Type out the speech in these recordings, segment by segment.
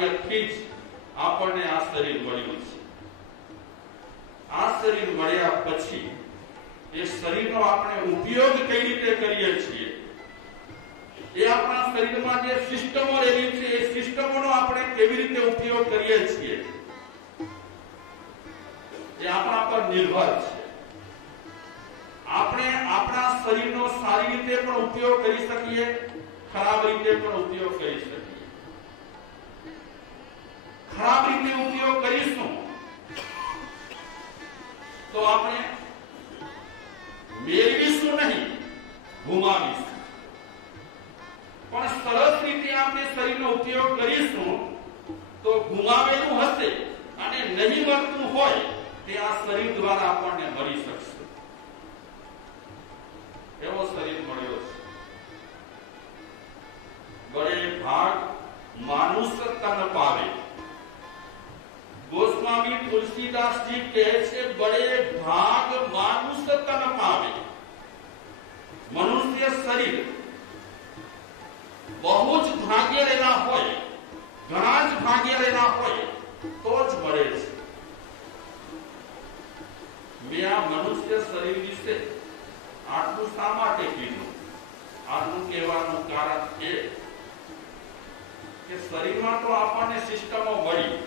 ભાગ્યથી જ આપણને આ શરીર મળ્યું છે। આ શરીર મળ્યા પછી એ શરીરનો આપણે ઉપયોગ કઈ રીતે કરીએ છીએ, એ આપણા શરીરમાં જે સિસ્ટમો રહેલી છે એ સિસ્ટમોનો આપણે કેવી રીતે ઉપયોગ કરીએ છીએ એ આપણા પર નિર્ભર છે। આપણે આપણા શરીરનો સારી રીતે પણ ઉપયોગ કરી શકીએ, ખરાબ રીતે પણ ઉપયોગ કરી શકીએ। ખરાબ રીતે ઉપયોગ કરીશું તો આપણે મેળવીશું નહીં, ગુમાવીશું। પણ સરસ રીતે આપણે શરીરનો ઉપયોગ કરીશું તો ગુમાવેલું હશે અને નહીં મળતું હોય તે આ શરીર દ્વારા આપણને મળી શકશે। એવો શરીર મળ્યો છે। બડે ભાગ માનુષ તન પાવે। गोस्वामी तुलसीदास जी કહે છે બડે ભાગ માનુષ તન પાવે। મનુષ્ય શરીર બહુ જ ભાગ્ય રહેલા હોય, ઘણા જ ભાગ્ય રહેલા હોય તો જ મળે છે। મેં આ મનુષ્ય શરીર વિશે આટલું શા માટે કીધું? આટલું કહેવાનું કારણ એ કે શરીરમાં તો આપણને સિસ્ટમો મળી,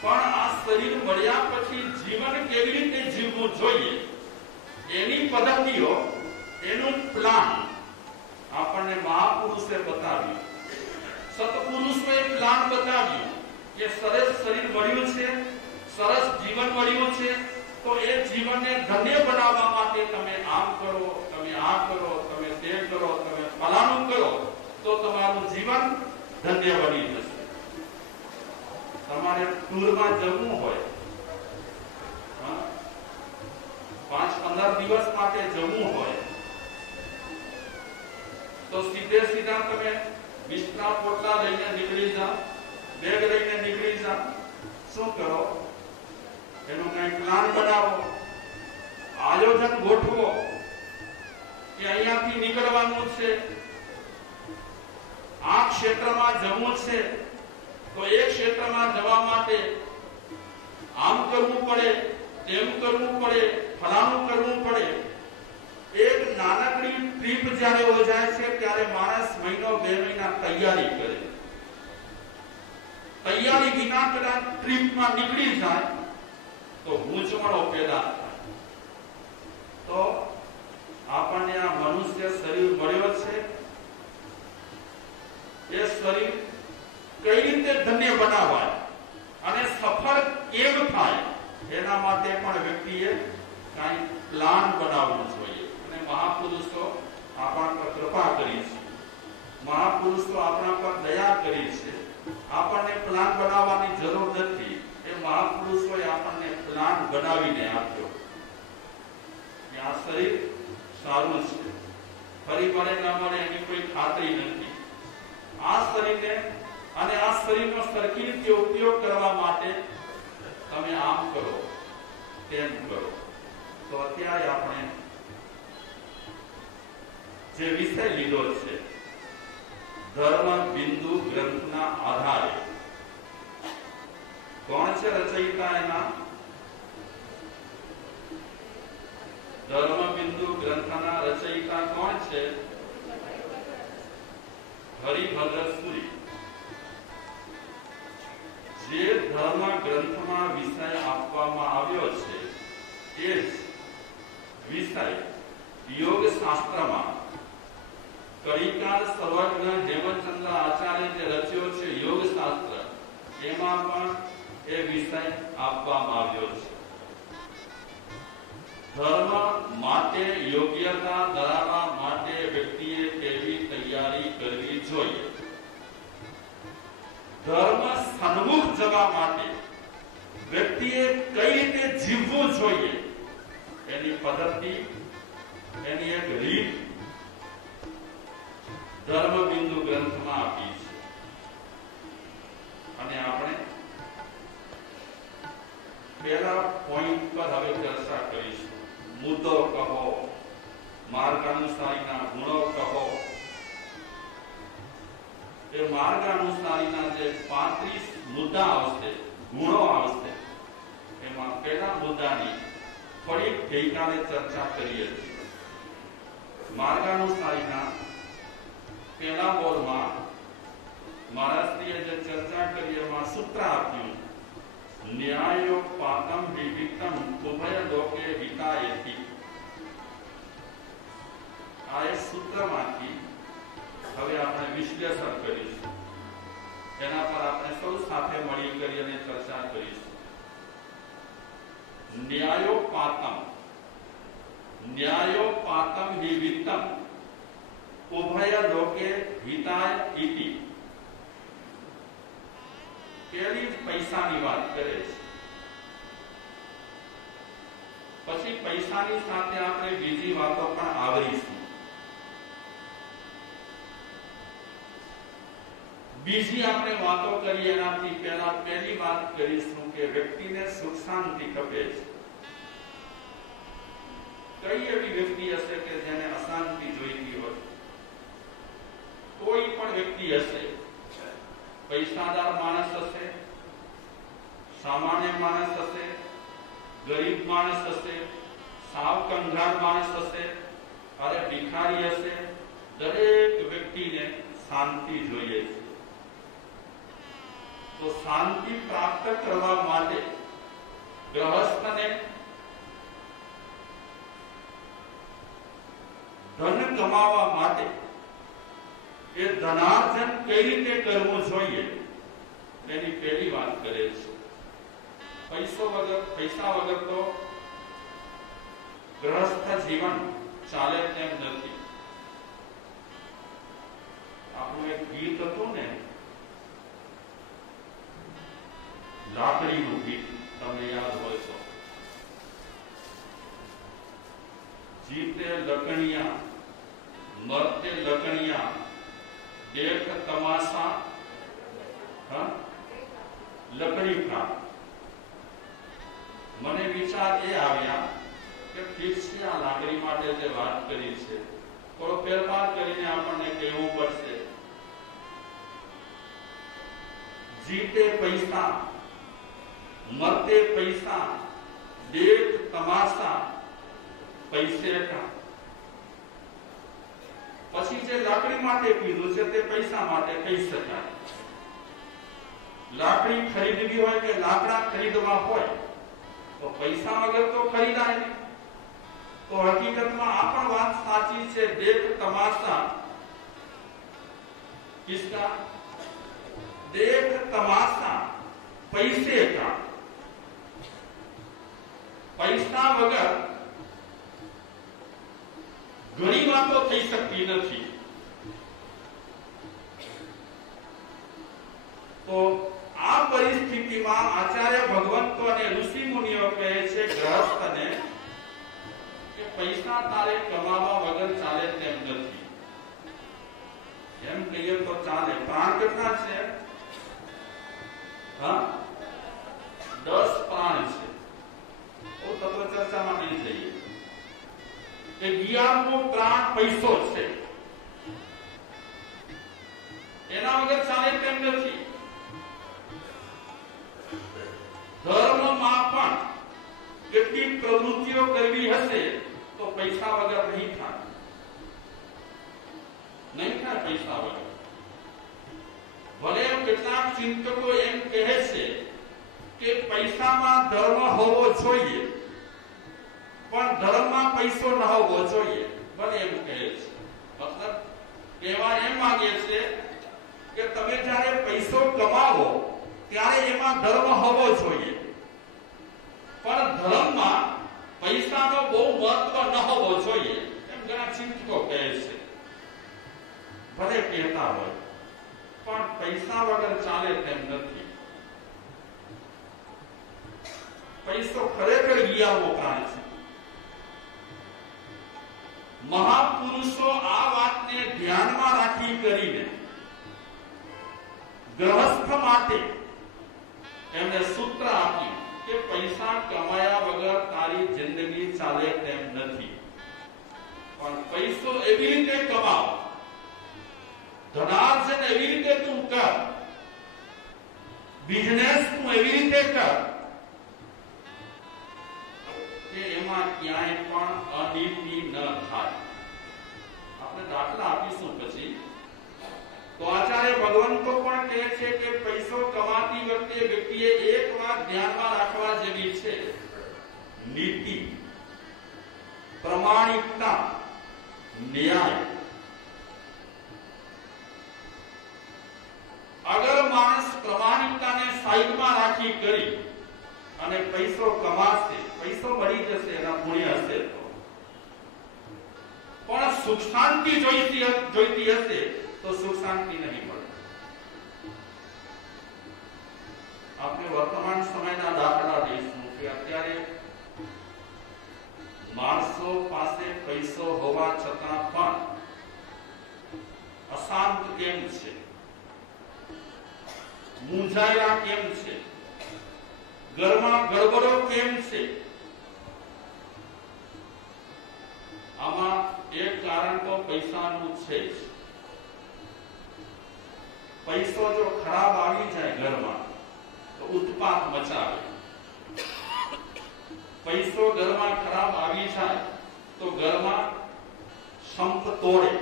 પણ આ શરીર મળ્યા પછી જીવન કેવી રીતે જીવવું જોઈએ એની પદ્ધતિઓ, એનું પ્લાન આપણને મહાપુરુષે બતાવ્યું। સત્પુરુષોએ પ્લાન બતાવ્યું કે સરસ શરીર મળ્યું છે, સરસ જીવન મળ્યું છે, તો એ જીવનને ધન્ય બનાવવા માટે તમે આમ કરો, તમે આ કરો, તમે તે કરો, તમે ફલાણું કરો તો તમારું જીવન ધન્ય બની જશે। તમારે ટૂરમાં જવું હોય, 5-15 દિવસ માટે જવું હોય તો સીધે સીધા તમે બિસ્તરા પોટલા લઈને નીકળી જાઓ, બેગ લઈને નીકળી જાઓ। શું કરો? એનો કઈ પ્લાન બનાવો, આયોજન ગોઠવો કે અહીંયાથી નીકળવાનું છે, આ ક્ષેત્રમાં જવું છે તો એ ક્ષેત્રમાં જવા માટે આમ કરવું પડે, તેમ કરવું પડે, ફલાણું કરવું પડે। એક નાનકડી ટ્રીપ જ્યારે યોજાય છે ત્યારે માણસ મહિનો 2 મહિના તૈયારી કરે। તૈયારી વિના કદાચ ટ્રીપમાં નીકળી જાય તો ગૂંચવણો પેદા થાય। તો આપણને આ મનુષ્ય શરીર મળ્યો છે, એ શરીર કઈ રીતે ધન્ય બનાવાય અને સફળ કેમ થાય એના માટે પણ વ્યક્તિએ કઈ પ્લાન બનાવવું જોઈએ। અને મહાપુરુષો આપણા પર કૃપા કરી છે, મહાપુરુષો આપણા પર દયા કરી છે। આપણને પ્લાન બનાવવાની જરૂર નથી, એ મહાપુરુષોએ આપણને પ્લાન બનાવીને આપ્યો કે આ શરીર સારું છે, ફરી મળે ન મળે એની કોઈ ખાતરી નથી। આ શરીરને અને આ શરીરનો સરખી રીતે ઉપયોગ કરવા માટે તમે આમ કરો, તેમ કરો। તો અત્યારે આપણે જે વિષય લીધો છે ધર્મ બિંદુ ગ્રંથના આધારે, કોણ છે રચયિતા એના? ધર્મ બિંદુ ગ્રંથના રચયિતા કોણ છે? હરિભદ્ર સુરી। જે ધર્મ ગ્રંથમાં વિષય આપવામાં આવ્યો છે એ જ વિષય યોગ શાસ્ત્રમાં કળિકાલ સર્વજ્ઞ હેમચંદ્ર આચાર્ય જે રચ્યો છે યોગ શાસ્ત્ર, એમાં પણ એ વિષય આપવામાં આવ્યો છે। ધર્મ માટે યોગ્યતા ધરાવવા માટે વ્યક્તિએ કેવી તૈયારી કરવી જોઈએ, ધર્મ સન્મુખ જવા માટે વ્યક્તિએ કઈ રીતે જીવવું જોઈએ એની પદ્ધતિ, એની એક રીત ધર્મ બિંદુ ગ્રંથમાં આપી છે। અને આપણે પહેલા પોઈન્ટ પર હવે ચર્ચા કરીશું। મુદ્દો કહો, માર્ગાનુસારીના ગુણો કહો, એ કે માર્ગાનુસારીના જે 35 મુદ્દા આવશે, ગુણો આવશે, એમાં પહેલા મુદ્દાની થોડીક ગઈકાલે ચર્ચા કરી હતી. માર્ગાનુસારીના પહેલા બોલમાં મહારાષ્ટ્રીય જે ચર્ચા કરી એમાં સૂત્ર આપ્યું, ન્યાયો પાતમ વિવિક્તમ ઉભય લોકે હિતાયતિ. આ એક સૂત્રમાંથી હવે આપણે વિશ્લેષણ કરીશું. એના પર આપણે સૌ સાથે મળી કરી અને ચર્ચા કરીશું. ન્યાયો પાતમ વિવિક્તમ ઉભય લોકે હિતાય ઇતિ. પહેલી જ પૈસાની વાત કરે છે, પછી પૈસાની સાથે આપણે બીજી વાતો પણ આવરીશું. બીજી આપણે વાતો કરીએ એનાથી પહેલા પહેલી વાત કરીશું કે વ્યક્તિને સુખ શાંતિ ખપે છે. કઈ એવી વ્યક્તિ હશે કે જેને અશાંતિ જોઈતી હોય? કોઈ પણ વ્યક્તિ હશે, પૈસાદાર માણસ હશે, સામાન્ય માણસ હશે, ગરીબ માણસ હશે, સાવ કંગાળ માણસ હશે, અરે ભિખારી હશે, દરેક વ્યક્તિને શાંતિ જોઈએ છે. તો શાંતિ પ્રાપ્ત કરવા માટે ગૃહસ્થને ધન કમાવા માટે એ ધનાર્જન કઈ રીતે કરવું જોઈએ એની પહેલી વાત કરે છે. પૈસા વગર તો ગૃહસ્થ જીવન ચાલે તેમ નથી. આપણું એક ગીત હતું ને, લાકડીનું ગીત, તમને યાદ હોય તો, જીતે લકણિયા મરતે લકણિયા દેખ તમાશા લકડી કા. મને વિચાર એ આવ્યા કે ઠીક છે, આ લાકડી માટે જે વાત કરી છે થોડો ફેરફાર કરીને આપણને કહેવું પડશે. જીતે પૈસા મરતે પૈસા દેખ તમાશા પૈસે કા. પછી જે લાકડી માટે કીધું છે તે પૈસા માટે કહી શકાય. લાકડી ખરીદવી હોય કે લાકડા ખરીદવા હોય તો પૈસા વગર તો ખરીદાય નહીં. તો હકીકતમાં આ પણ વાત સાચી છે. દેખ તમાશા કિસકા? દેખ તમાશા પૈસે કા. પૈસા વગર ઘણી વાતો થઈ શકતી નથી. તો આ પરિસ્થિતિમાં આચાર્ય ભગવંતો અને ઋષિ મુનિઓ કહે છે ગૃહસ્થને કે પૈસા તારે કમાવા વગર ચાલે તેમ નથી. એમ કહીએ તો ચાલે. પ્રાણ કેટલા છે? 10 પ્રાણ છે. તત્વ ચર્ચામાં નહીં જઈએ. 11મો પ્રાણ પૈસો છે. એના વગર ચાલે તેમ નથી. ધર્મમાં પણ કેટલીક પ્રવૃત્તિઓ કરવી હશે તો પૈસા વગર નહીં થાય. નહીં થાય પૈસા વગર. ભલે કેટલાક ચિંતકો એમ કહે છે કે પૈસામાં ધર્મ હોવો જોઈએ પણ ધર્મમાં પૈસો ન હોવો જોઈએ. ભલે એમ કહે છે. મતલબ કહેવા એમ માંગે છે કે તમે જ્યારે પૈસો કમાવો ત્યારે એમાં ધર્મ હોવો જોઈએ પણ ધર્મમાં પૈસાનો બહુ મહત્વ ન હોવો જોઈએ એમ ઘણા ચિંતકો કહે છે. ભલે કહેતા હોય પણ પૈસા વગર ચાલે તેમ નથી. પૈસો ખરેખર ગિયાવો પ્રાણ છે. મહાપુરુષો આ વાતને ધ્યાનમાં રાખી કરીને ગૃહસ્થ માટે એમને સૂત્ર આપ્યું કે પૈસા કમાયા વગર તારી જિંદગી ચાલે તેમ નથી. પણ પૈસો એવી રીતે કમાવ, ધનાર્જન એવી રીતે તું કર, બિઝનેસ તું એવી રીતે કર કે એમાં ક્યાંય પણ અનીતિ ન થાય. આપણે દાખલા આપીશું પછી. તો આચાર્ય ભગવંતો પણ કહે છે કે પૈસો કમાતી વખતે વ્યક્તિએ એક વાત ધ્યાનમાં રાખવા જેવી છે, નીતિ, પ્રમાણિકતા, ન્યાય. અગર માણસ પ્રમાણિકતાને સાઈડમાં રાખી કરી અને પૈસો કમાશે, પૈસો મળી જશે, એના પુણ્ય હશે, તો પણ સુખ શાંતિ જોઈતી હશે તો સુખ શાંતિ નહીં મળે. આપણે વર્તમાન સમયના દાખલા દઈશું કે અત્યારે માણસો પાસે પૈસો હોવા છતાં પણ અશાંત કેમ છે, મૂંઝાયેલા કેમ છે, ઘરમાં ગડબડો કેમ છે? આમાં એક કારણ તો પૈસાનું છે જ. પૈસો જો ખરાબ આવી જાય ઘરમાં તો ઉત્પાત મચાવે. પૈસો ઘરમાં ખરાબ આવી જાય તો ઘરમાં સંપ તોડે,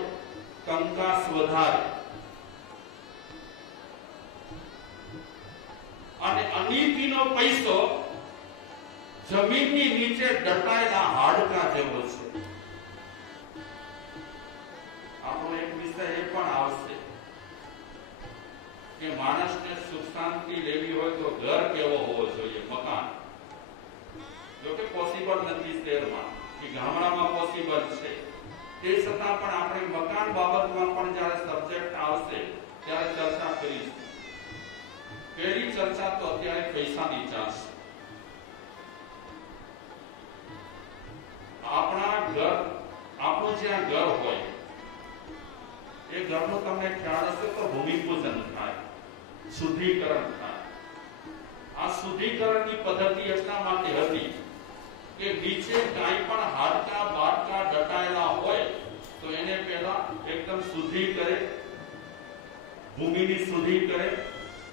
કંકાસ વધારે. અને અનીતિનો પૈસો જમીનની નીચે દટાયેલા હાડકા જેવો છે. આપણો એક વિષય એ પણ આવશે કે માણસને સુખ શાંતિ લેવી હોય તો ઘર કેવો હોવો જોઈએ, મકાન. જો કે પોસિબલ નથી શહેરમાં કે ગામડામાં પોસિબલ છે, તે છતાં પણ આપણે મકાન બાબતમાં પણ જ્યારે સબ્જેક્ટ આવશે ત્યારે ચર્ચા કરીશું. પહેલી ચર્ચા તો અત્યારે પૈસાની ચાલશે. આપણા ઘર, આપણું જ્યાં ઘર હોય એ ઘરનો તમને ખ્યાલ હશે તો ભૂમિપૂજન થાય, શુદ્ધિકરણ થાય. આ શુદ્ધિકરણની પદ્ધતિ એટલા માટે હતી કે નીચે કાંઈ પણ હાડકા બાડકા દટાયેલા હોય તો એને પહેલા એકદમ શુદ્ધિ કરે, ભૂમિની શુદ્ધિ કરે,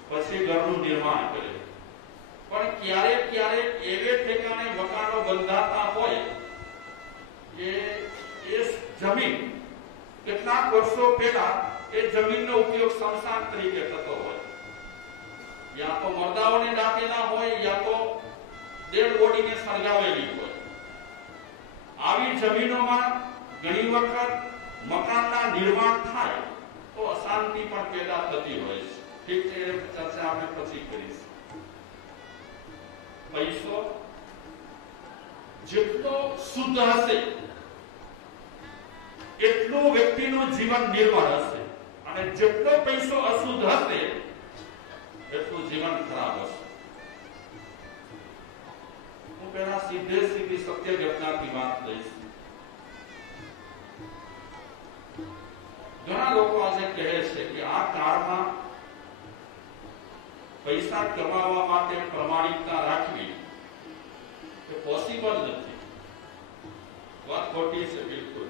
પછી ઘરનું નિર્માણ કરે. પણ ક્યારેક ક્યારેક એવે ઠેકાણે મકાનો બંધાતા હોય કે એ જમીન કેટલાક વર્ષો પહેલા એ જમીનનો ઉપયોગ સ્મશાન તરીકે થતો હોય, યા તો મરદાઓને દાટેલા હોય યા તો ડેડ બોડીને સળગાવેલી હોય. આવી જમીનોમાં ઘણી વખત મકાનના નિર્માણ થાય તો અશાંતિ પણ પેદા થતી હોય છે. ઠીક છે, ચર્ચા આપણે પછી કરીશું. પૈસો જેટલો શુદ્ધ હશે એટલું વ્યક્તિનું જીવન નિર્મળ હશે, અને જેટલો પૈસો અશુદ્ધ હશે એટલું જીવન ખરાબ હશે. હું પહેલા સીધી સત્ય ઘટનાની વાત લઈશ. ઘણા લોકો આજે કહે છે કે આ કાળમાં પૈસા કમાવા માટે પ્રમાણિકતા રાખવી એ પોસિબલ નથી. વાત ખોટી છે, બિલકુલ.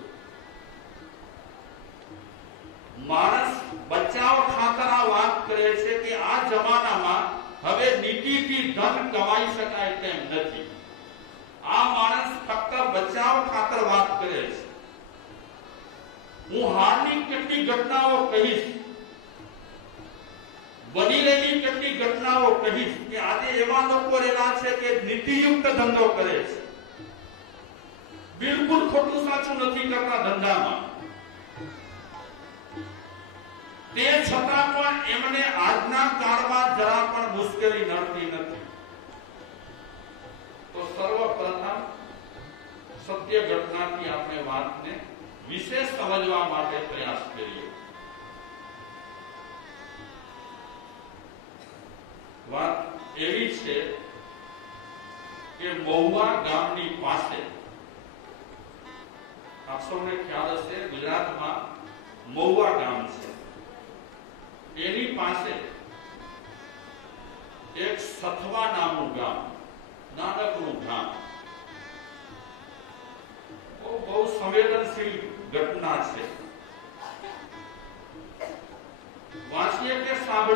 માણસ બચાવ ખાતર આ વાત કરે છે કે આ જમાનામાં હવે નીતિથી ધન કમાઈ શકાય તેમ નથી. આ માણસ ફક્ત બચાવ ખાતર વાત કરે છે. હું હાલની કેટલી ઘટનાઓ કહીશ, બની રહેલી કેટલી ઘટનાઓ કહીશ કે આજે એવા લોકો રહેલા છે કે નીતિયુક્ત ધંધો કરે છે, બિલકુલ ખોટું સાચું નથી કરતા ધંધામાં. તે છતાં પણ એમને આજના કાળમાં જરા પણ મુશ્કેલી નડતી નથી. તો સર્વપ્રથમ સત્ય ઘટનાથી આપણે વાતને વિશેષ સમજવા માટે પ્રયાસ કરીએ. વાત એવી છે કે મહુવા ગામની પાસે, આપ સૌને ખ્યાલ હશે ગુજરાતમાં મહુવા ગામ છે, એની પાસે એક સથવા નામનું ગામ, નાનકડું ગામ. બહુ સંવેદનશીલ ઘટના છે. વાંચીએ કે સાંભળીએ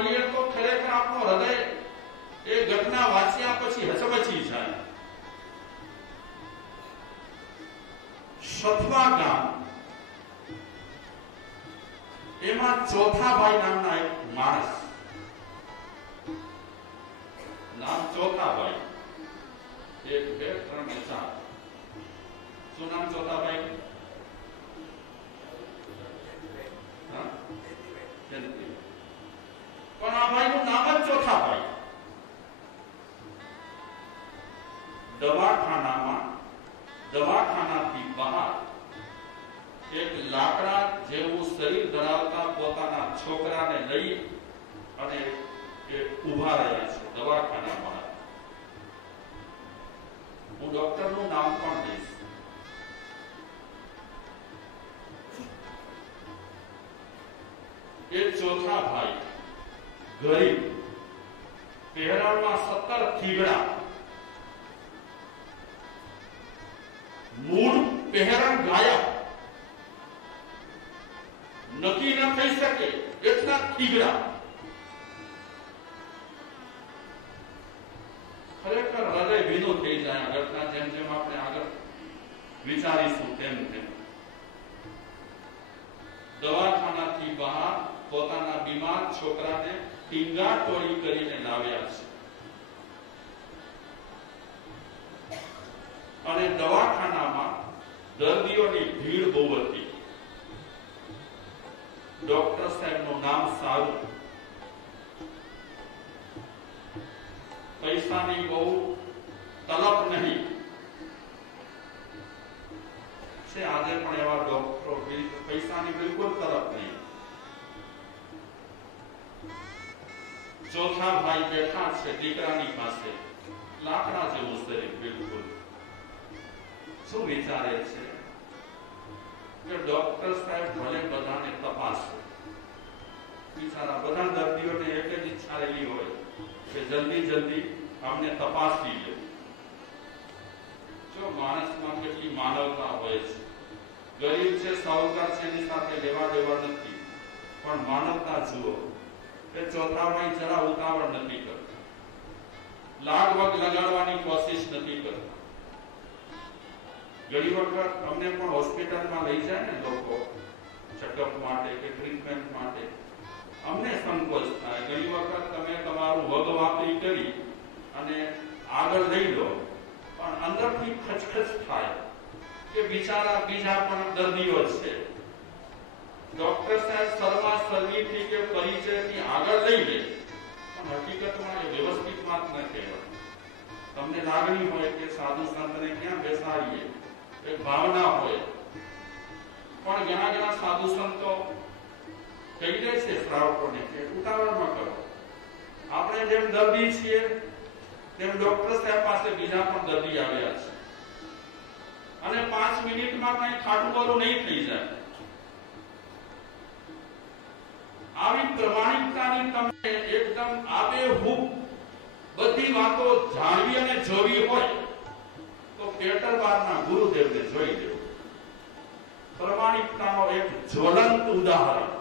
એમાં ચોથાભાઈ નામના એક માણસ, નામ ચોથાભાઈ, 1 2 3 ને 4, શું નામ ચોથાભાઈ? પણ આ ભાઈનું નામ જ ચોથાભાઈ. દવાખાનાથી બહાર એક લાકડા જેવું શરીર ધરાવતા પોતાના છોકરાને લઈ અને ઉભા રહ્યા છે દવાખાના બહાર. હું ડોક્ટરનું નામ પણ દઈશ. એ ચોથા ભાઈ ગરીબ, પહેરણમાં 17 થીગડા, મૂળ પહેરણ ગાયબ, નક્કી ન થઈ શકે એટલા થીગડા. ખરેખર હૃદય ભીનું થઈ જાય આ ઘટના. જેમ જેમ આપણે આગળ વિચારીશું તેમ તેમ દવાખાનાથી બહાર પોતાના બીમાર છોકરાને ટીંગા ટોળી કરીને લાવ્યા છે. અને દવાખાનામાં દર્દીઓની ભીડ બહુ હતી. ડોક્ટર સાહેબનું નામ સારું, પૈસાની બહુ તલબ નહીં છે. આજે પણ એવા ડોક્ટરો, પૈસાની બિલકુલ તલબ નહીં. ચોથા ભાઈ બેઠા છે દીકરાની પાસે, લાકડા જેવું શરીર બિલકુલ. શું વિચારે છે કે ડોક્ટર સાહેબ ભલે બધાને તપાસે, બિચારા બધા દર્દીઓને એક જ ઈચ્છા રહેલી હોય કે જલ્દી જલ્દી અમને તપાસી લે. જો માણસમાં કેટલી માનવતા હોય છે. ગરીબ છે, સાહુકાર છે, એની સાથે લેવા દેવા નથી, પણ માનવતા જુઓ. એ ચોથાભાઈ જરા ઉતાવળ નથી કરતા, લાગવગ લગાડવાની કોશિશ નથી કરતા. ઘણી વખત અમને પણ હોસ્પિટલમાં લઈ જાય ને લોકો ચેકઅપ માટે કે ટ્રીટમેન્ટ માટે, અમને સંકોચ થાય. ઘણી વખત તમે તમારું વગ વાપરી કરી અને આગળ લઈ લો, પણ અંદરથી ખચખચ થાય કે બિચારા બીજા પણ દર્દીઓ છે. ડોક્ટર સાહેબ શર્મા શર્મીથી કે પરિચયથી આગળ લઈ લે, પણ હકીકતમાં એ વ્યવસ્થિત વાત ન કહેવાય. તમને લાગણી હોય કે સાધુ સંતને ક્યાં બેસાડીએ, એક ભાવના હોય, પણ ઘણા સાધુ સંતો કહી દે છે શ્રાવકોને કે ઉતાવળમાં કરો. આપણે જેમ દર્દી છીએ તેમ ડોક્ટર સાહેબ પાસે બીજા પણ દર્દી આવ્યા છે, અને 5 મિનિટમાં કઈ ખાટું વાળું નહીં થઈ જાય. આવી પ્રમાણિકતાની તમને એકદમ આબેહૂબ બધી વાતો જાણવી અને જોવી હોય તો કેટરબારના ગુરુદેવને જોઈ લેવું. પ્રમાણિકતાનો એક જ્વલંત ઉદાહરણ.